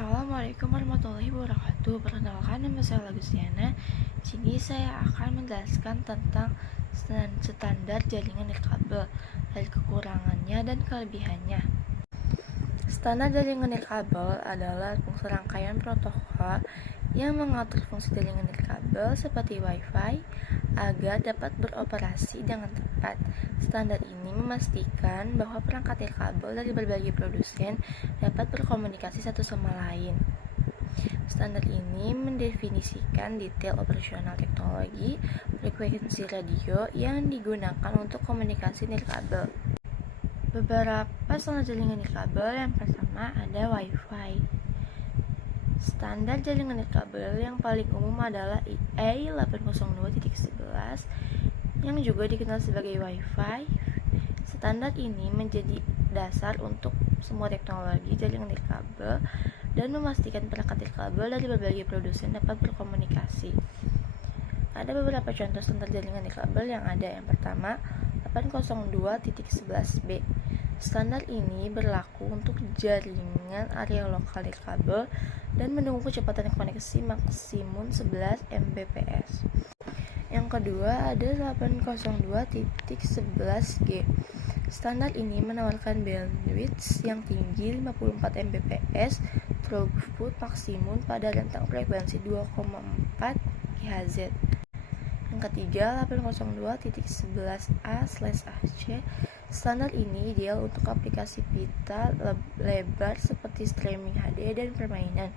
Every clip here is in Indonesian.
Assalamualaikum warahmatullahi wabarakatuh. Perkenalkan, nama saya Lagustiana. Sini saya akan menjelaskan tentang standar jaringan nirkabel, dari kekurangannya dan kelebihannya. Standar jaringan nirkabel adalah serangkaian protokol yang mengatur fungsi jaringan nirkabel seperti Wi-Fi agar dapat beroperasi dengan tepat. Standar ini memastikan bahwa perangkat nirkabel dari berbagai produsen dapat berkomunikasi satu sama lain. Standar ini mendefinisikan detail operasional teknologi frekuensi radio yang digunakan untuk komunikasi nirkabel. Beberapa standar jaringan nirkabel, yang pertama ada Wi-Fi. Standar jaringan nirkabel yang paling umum adalah IE 802.11 yang juga dikenal sebagai Wi-Fi. Standar ini menjadi dasar untuk semua teknologi jaringan nirkabel dan memastikan perangkat nirkabel dari berbagai produsen dapat berkomunikasi. Ada beberapa contoh standar jaringan nirkabel yang ada. Yang pertama, 802.11b. Standar ini berlaku untuk jaringan area lokal nirkabel dan mendukung kecepatan koneksi maksimum 11 Mbps. Yang kedua ada 802.11g. Standar ini menawarkan bandwidth yang tinggi 54 Mbps, throughput maksimum pada rentang frekuensi 2,4 GHz. Yang ketiga, 802.11a/ac. Standar ini ideal untuk aplikasi pita lebar seperti streaming HD dan permainan.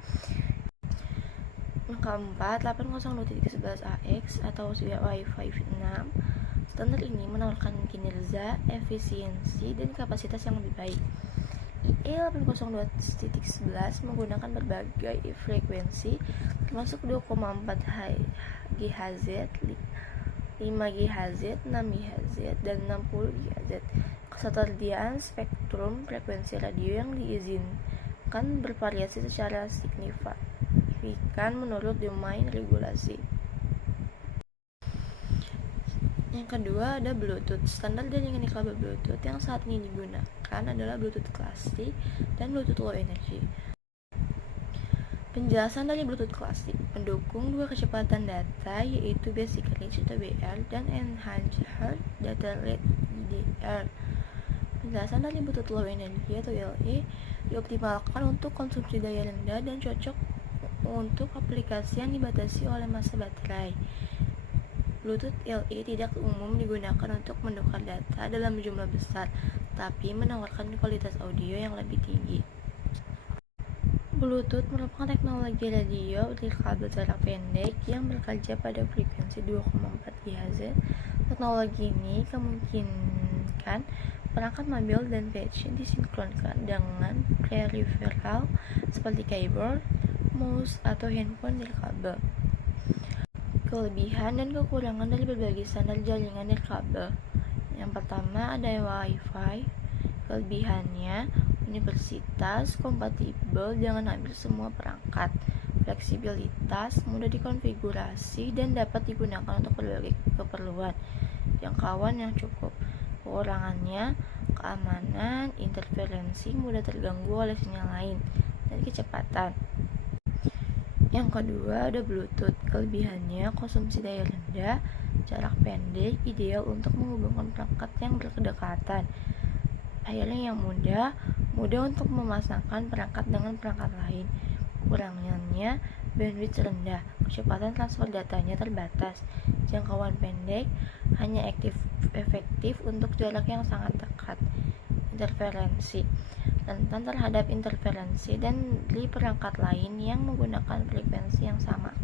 Yang keempat, 802.11ax atau Wi-Fi 6. Standar ini menawarkan kinerja, efisiensi, dan kapasitas yang lebih baik. IE 802.11 menggunakan berbagai frekuensi termasuk 2,4 GHz, 5 GHz, 6 GHz, dan 60 GHz. Ketersediaan spektrum frekuensi radio yang diizinkan bervariasi secara signifikan menurut domain regulasi. Yang kedua ada Bluetooth. Standar jaringan nirkabel Bluetooth yang saat ini digunakan adalah Bluetooth klasik dan Bluetooth low energy. Penjelasan dari Bluetooth klasik mendukung dua kecepatan data, yaitu Basic Range atau BR dan Enhanced Data Rate EDR. Penjelasan dari Bluetooth low energy atau LE dioptimalkan untuk konsumsi daya rendah dan cocok untuk aplikasi yang dibatasi oleh masa baterai. Bluetooth LE tidak umum digunakan untuk menukar data dalam jumlah besar, tapi menawarkan kualitas audio yang lebih tinggi. Bluetooth merupakan teknologi radio nirkabel jarak pendek yang bekerja pada frekuensi 2,4 GHz. Teknologi ini memungkinkan perangkat mobil dan PC disinkronkan dengan peripheral seperti keyboard, mouse, atau handphone nirkabel. Kelebihan dan kekurangan dari berbagai standar jaringan nirkabel. Yang pertama ada Wi-Fi. Kelebihannya, universalitas, kompatibel dengan hampir semua perangkat, fleksibilitas, mudah dikonfigurasi dan dapat digunakan untuk berbagai keperluan, jangkauan yang cukup. Kekurangannya, keamanan, interferensi, mudah terganggu oleh sinyal lain, dan kecepatan. Yang kedua ada Bluetooth. Kelebihannya, konsumsi daya rendah, jarak pendek, ideal untuk menghubungkan perangkat yang berdekatan. Akhirnya yang mudah untuk memasangkan perangkat dengan perangkat lain. Kekurangannya, bandwidth rendah, kecepatan transfer datanya terbatas, jangkauan pendek, hanya efektif untuk jarak yang sangat dekat. Interferensi, rentan terhadap interferensi dan dari perangkat lain yang menggunakan frekuensi yang sama.